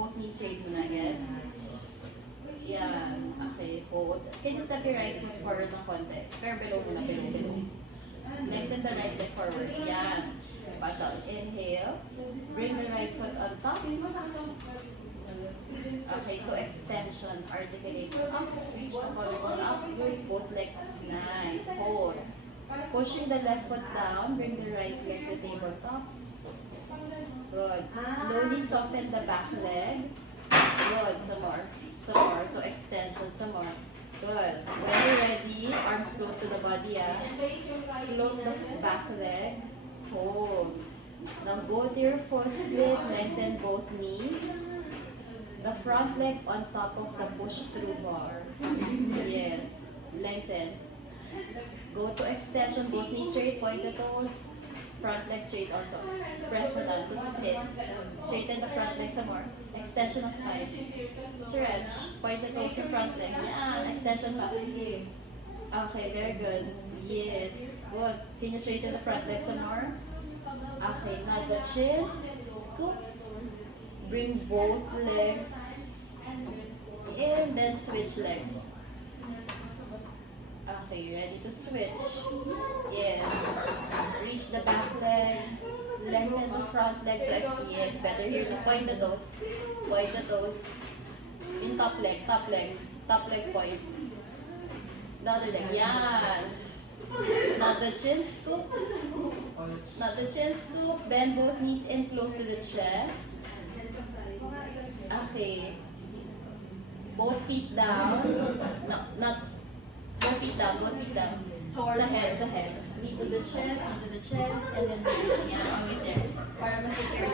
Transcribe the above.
both knees straight muna, gets? Yan. Okay, hold. Can you step your right foot forward ng konti? Pero below muna, below. Lengthen the right leg forward. Yan. Back down. Inhale. Bring the right foot on top. Okay, to extension. Articulate. Reach the collarbone upwards. Both legs. Nice. Hold. Pushing the left foot down. Bring the right leg to tabletop. Good. Slowly soften the back leg. Good. Some more. Some more. To extension. Some more. Good. When you're ready, arms close to the body. Float the back leg. Hold. Now go to your full split. Lengthen both knees. The front leg on top of the push-through bar. Yes. Lengthen. Go to extension. Both knees straight. Point the toes. Front leg straight also. Press the down to split. Straighten the front leg some more. Extension of spine. Stretch. Point the toes to front leg. Yeah. Extension back. Okay, very good. Yes. Good. Can you straighten the front leg some more? Okay, now the chin. Scoop. Bring both legs in, then switch legs. Okay, you ready to switch? Yes. Reach the back leg. Lengthen the front leg to extend. Yes, better here. Point the toes. Point the toes. In top leg, top leg. Top leg point. The other leg. Yan. Now the chin scoop. Now the chin scoop. Bend both knees in close to the chest. Okay. Both feet down. No, not both feet down, both feet down. Sa head. Knee to the chest, and then yeah, always there. Para mas secure.